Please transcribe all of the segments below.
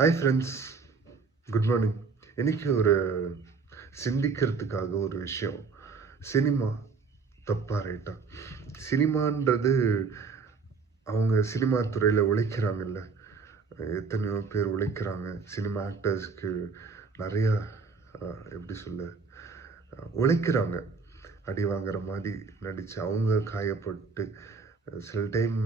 Hi friends, good morning. இன்னைக்கு ஒரு சிந்திக்கிறதுக்காக ஒரு விஷயம். சினிமா தப்பா ரைட்டா? சினிமான்றது அவங்க சினிமா துறையில் உழைக்கிறாங்கல்ல, எத்தனையோ பேர் உழைக்கிறாங்க. சினிமா ஆக்டர்ஸ்க்கு நிறையா எப்படி சொல்ல உழைக்கிறாங்க. அடி வாங்குற மாதிரி நடித்து அவங்க காயப்பட்டு சில டைம்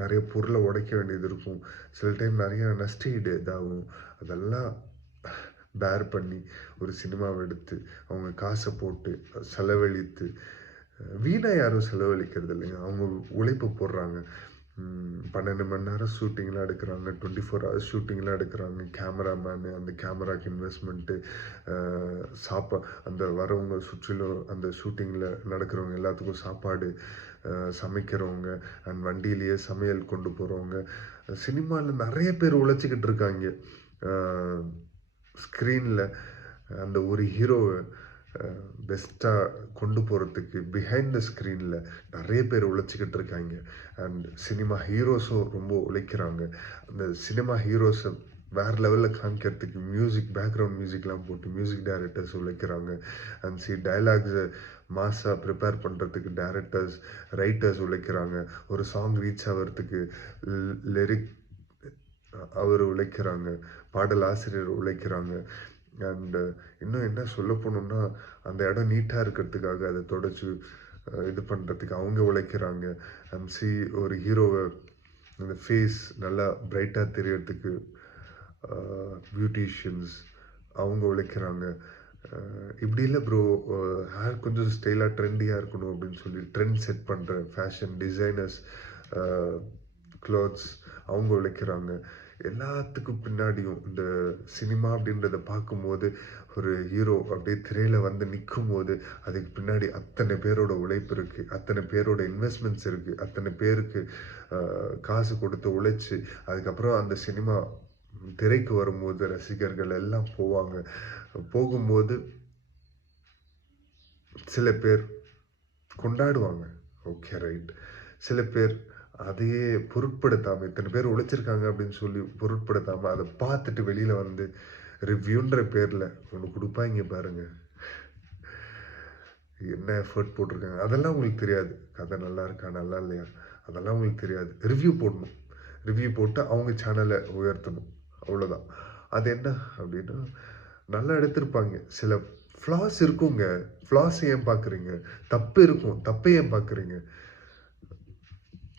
நிறைய பொருளை உடைக்க வேண்டியது இருக்கும். சில டைம் நிறையா நஷ்டஈடு இதாகும். அதெல்லாம் பேர் பண்ணி ஒரு சினிமாவை எடுத்து அவங்க காசை போட்டு செலவழித்து வீணாக யாரும் செலவழிக்கிறது இல்லைங்க. அவங்க உழைப்பு போடுறாங்க. 12 மணி நேரம் ஷூட்டிங்லாம் எடுக்கிறாங்க, 24 ஹவர்ஸ் ஷூட்டிங்லாம் எடுக்கிறாங்க. கேமராமேனு, அந்த கேமராக்கு இன்வெஸ்ட்மெண்ட்டு, அந்த வரவங்க சுற்றிலும் அந்த ஷூட்டிங்கில் நடக்கிறவங்க எல்லாத்துக்கும் சாப்பாடு, சமைக்கிறவங்க அண்ட் வண்டியிலேயே சமையல் கொண்டு போகிறவங்க. சினிமாவில் நிறைய பேர் உழைச்சிக்கிட்டு இருக்காங்க. ஸ்க்ரீனில் அந்த ஒரு ஹீரோவை பெஸ்ட்டாக கொண்டு போகிறதுக்கு பிஹைண்ட் த ஸ்க்ரீனில் நிறைய பேர் உழைச்சிக்கிட்டு இருக்காங்க. அண்ட் சினிமா ஹீரோஸும் ரொம்ப உழைக்கிறாங்க. அந்த சினிமா ஹீரோஸை வேறு லெவலில் காமிக்கிறதுக்கு மியூசிக், பேக்ரவுண்ட் மியூசிக்லாம் போட்டு மியூசிக் டைரக்டர்ஸ் உழைக்கிறாங்க. அண்ட் டைலாக்ஸை மாஸாக ப்ரிப்பேர் பண்ணுறதுக்கு டைரக்டர்ஸ், ரைட்டர்ஸ் உழைக்கிறாங்க. ஒரு சாங் ரீச் ஆகிறதுக்கு லிரிக் அவர் உழைக்கிறாங்க, பாடல் ஆசிரியர் உழைக்கிறாங்க. அண்டு இன்னும் என்ன சொல்ல போகணுன்னா, அந்த இடம் நீட்டாக இருக்கிறதுக்காக அதை தொடச்சி இது பண்ணுறதுக்கு அவங்க உழைக்கிறாங்க. ஒரு ஹீரோவை அந்த ஃபேஸ் நல்லா பிரைட்டாக தெரியறதுக்கு பியூட்டிஷியன்ஸ் அவங்க உழைக்கிறாங்க. இப்படி இல்லை ப்ரோ, ஹேர் கொஞ்சம் ஸ்டைலாக ட்ரெண்டியாக இருக்கணும் அப்படின்னு சொல்லி ட்ரெண்ட் செட் பண்ணுற ஃபேஷன் டிசைனர்ஸ், க்ளாத்ஸ் அவங்க உழைக்கிறாங்க. எல்லாத்துக்கும் பின்னாடியும் இந்த சினிமா அப்படின்றத பார்க்கும்போது ஒரு ஹீரோ அப்படியே திரையில் வந்து நிற்கும் போது அதுக்கு பின்னாடி அத்தனை பேரோட உழைப்பு இருக்குது, அத்தனை பேரோட இன்வெஸ்ட்மெண்ட்ஸ் இருக்குது, அத்தனை பேருக்கு காசு கொடுத்து உழைச்சி அதுக்கப்புறம் அந்த சினிமா திரைக்கு வரும்போது ரசிகர்கள் எல்லாம் போவாங்க. போகும்போது சில பேர் கொண்டாடுவாங்க, ஓகே ரைட். சில பேர் அதையே பொருட்படுத்தாமல், இத்தனை பேர் உழைச்சிருக்காங்க அப்படின்னு சொல்லி பொருட்படுத்தாமல் அதை பார்த்துட்டு வெளியில் வந்து ரிவ்யூன்ற பேரில் ஒன்று கொடுப்பாங்க பாருங்க. என்ன எஃபர்ட் போட்டிருக்காங்க அதெல்லாம் உங்களுக்கு தெரியாது. கதை நல்லா இருக்கா நல்லா இல்லையா அதெல்லாம் உங்களுக்கு தெரியாது. ரிவ்யூ போடணும், ரிவ்யூ போட்டு அவங்க சேனலை உயர்த்தணும், அவ்வளோதான். அது என்ன அப்படின்னா, நல்லா எடுத்திருப்பாங்க, சில ஃப்ளாஸ் இருக்குங்க. ஃப்ளாஸ் ஏன் பார்க்குறீங்க? தப்பு இருக்கும், தப்பை ஏன் பார்க்குறீங்க?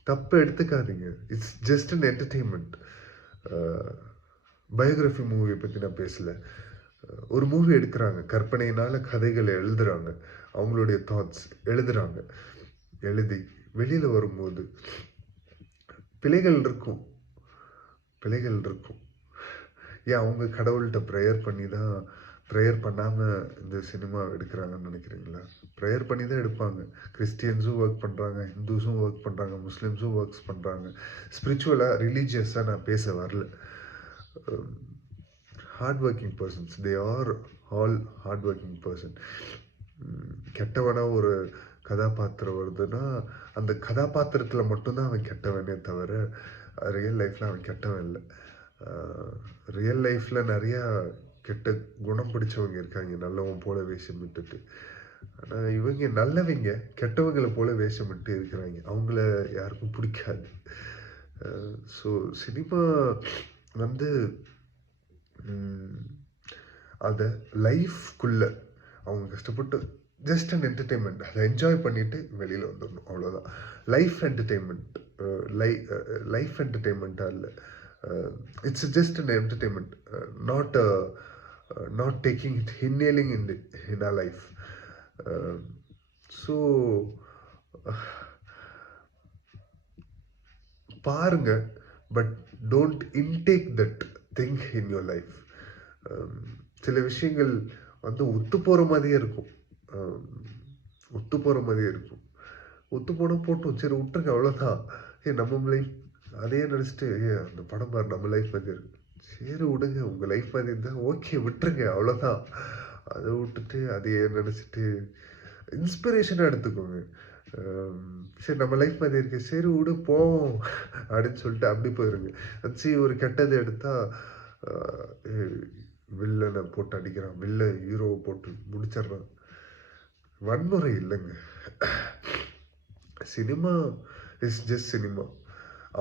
தப்பை எடுத்துக்காதீங்க. It's just an entertainment. Biography மூவியை பற்றி நான் பேசலை. ஒரு மூவி எடுக்கிறாங்க, கற்பனையினால் கதைகளை எழுதுகிறாங்க, அவங்களுடைய தாட்ஸ் எழுதுகிறாங்க. எழுதி வெளியில் வரும்போது பிழைகள் இருக்கும். ஏன் அவங்க கடவுள்கிட்ட ப்ரேயர் பண்ணாமல் இந்த சினிமா எடுக்கிறாங்கன்னு நினைக்கிறீங்களா? ப்ரேயர் பண்ணி தான் எடுப்பாங்க. கிறிஸ்டியன்ஸும் ஒர்க் பண்ணுறாங்க, ஹிந்துஸும் ஒர்க் பண்ணுறாங்க, முஸ்லீம்ஸும் ஒர்க்ஸ் பண்ணுறாங்க. ஸ்பிரிச்சுவலாக, ரிலீஜியஸாக நான் பேச வரல. Hard working persons, they are all hard working person. கெட்டவனாக ஒரு கதாபாத்திரம் வருதுன்னா அந்த கதாபாத்திரத்தில் மட்டும்தான் அவன் கெட்டவனே தவிர ரியல் லைஃப்பில் அவன் கெட்டவன் இல்லை. ரியல் லைஃப்பில் நிறையா கெட்ட குணம் பிடிச்சவங்க இருக்காங்க, நல்லவன் போல வேஷம் விட்டுட்டு. ஆனால் இவங்க நல்லவங்க கெட்டவங்களை போல வேஷம் விட்டு இருக்கிறாங்க, அவங்கள யாருக்கும் பிடிக்காது. ஸோ சினிமா வந்து அதை லைஃப்குள்ளே அவங்க கஷ்டப்பட்டு ஜஸ்ட் அன் என்டர்டெயின்மெண்ட், அதை என்ஜாய் பண்ணிவிட்டு வெளியில் வந்துடணும், அவ்வளோதான். லைஃப் என்டர்டெயின்மெண்ட்டாக இல்லை. It's just an entertainment, not taking it, inhaling in our life. So பாருங்க, but don't intake that thing in your life. சில விஷயங்கள் வந்து ஒத்து போகிற மாதிரியே இருக்கும், ஒத்து போனால் போட்டோம், சரி விட்டுருங்க, அவ்வளோதான். நம்ம லைஃப் அதையே நினச்சிட்டு அந்த படம் பாரு நம்ம லைஃப் மாதிரி இருக்கு, சரி விடுங்க, உங்கள் லைஃப் மாதிரி இருந்தால் ஓகே விட்டுருங்க, அவ்வளோதான். அதை விட்டுட்டு அதையே நினச்சிட்டு இன்ஸ்பிரேஷனாக எடுத்துக்கோங்க. சரி நம்ம லைஃப் மாதிரி இருக்கு, சரி விடு போவோம் அப்படின்னு சொல்லிட்டு அப்படி போயிருங்க. ஒரு கெட்டது எடுத்தால் வில்லனை போட்டு அடிக்கிறான், ஹீரோவை போட்டு முடிச்சிடுறான். வன்முறை இல்லைங்க. Cinema is just cinema.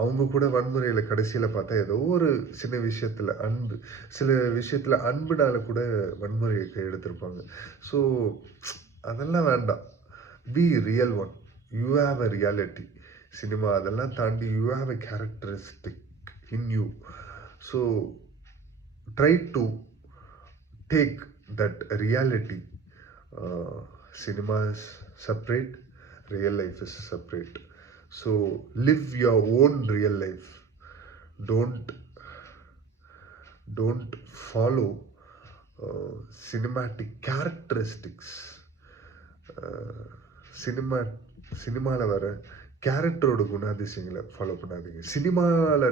அவங்க கூட வன்முறையில் கடைசியில் பார்த்தா ஏதோ ஒரு சின்ன விஷயத்தில் அன்பு, சில விஷயத்தில் அன்புனால கூட வன்முறையை எடுத்திருப்பாங்க. ஸோ அதெல்லாம் வேண்டாம். B real one. You have a reality. Cinema அதெல்லாம் தாண்டி you have a characteristic in you. So try to take that reality. Cinema is separate, real life is separate. So live your own real life. Don't follow cinematic characteristics. சினிமாவில் வர கேரக்டரோட குணாதிசயங்களை follow பண்ணாதீங்க. சினிமாவில்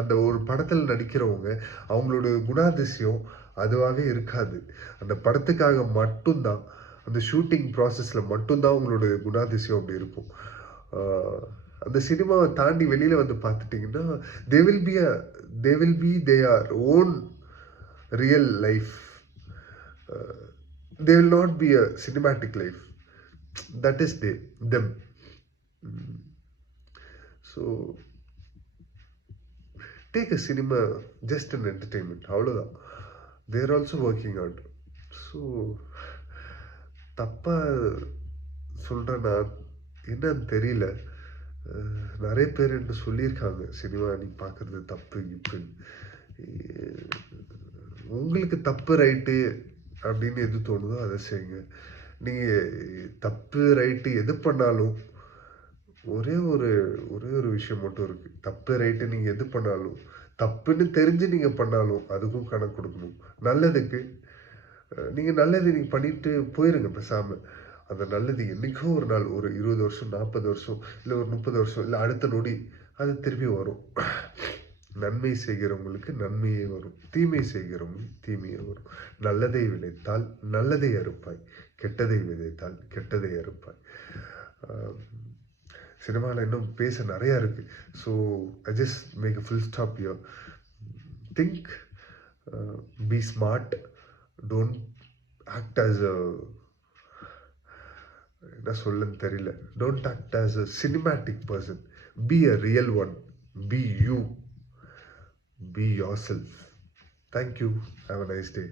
அந்த ஒரு படத்தில் நடிக்கிறவங்க அவங்களோட குணாதிசயம் அதுவாகவே இருக்காது. அந்த படத்துக்காக மட்டும்தான், அந்த ஷூட்டிங் ப்ராசஸில் மட்டும்தான் அவங்களோட குணாதிசயம் அப்படி இருக்கும். அந்த சினிமாவை தாண்டி வெளியில் வந்து பார்த்துட்டிங்கன்னா they will be their own real life. they will not be a cinematic life. That is them. So take a cinema just an entertainment. அவ்வளோதான். They are also working out. So தப்பாக சொல்கிறேன்னா என்னன்னு தெரியல. நிறைய பேர் என்று சொல்லியிருக்காங்க சினிமா நீ பார்க்குறது தப்பு இப்படின்னு. உங்களுக்கு தப்பு ரைட்டு அப்படின்னு எது தோணுதோ அதை செய்யுங்க. நீங்கள் தப்பு ரைட்டு எது பண்ணாலும் ஒரே ஒரு விஷயம் மட்டும் இருக்குது. தப்பு ரைட்டு நீங்கள் எது பண்ணாலும், தப்புன்னு தெரிஞ்சு நீங்கள் பண்ணாலும் அதுக்கும் கணக்கு கொடுக்கணும். நல்லதுக்கு நீங்கள் நல்லது நீங்கள் பண்ணிட்டு போயிருங்க பேசாமல். அந்த நல்லது என்றைக்கோ ஒரு நாள், ஒரு 20 வருஷம், 40 வருஷம், இல்லை ஒரு 30 வருஷம், இல்லை அடுத்த நொடி அது திரும்பி வரும். நன்மை செய்கிறவங்களுக்கு நன்மையே வரும், தீமை செய்கிறவங்களுக்கு தீமையே வரும். நல்லதை விதைத்தால் நல்லதை அறுப்பாய், கெட்டதை விதைத்தால் கெட்டதை அறுப்பாய். சினிமாவில் இன்னும் பேச நிறையா இருக்குது. So I just make a full stop here. Think, be smart, don't act as a, என்ன சொல்லன்னு தெரியல, don't act as a cinematic person. Be a real one. Be you. Be yourself. Thank you. Have a nice day.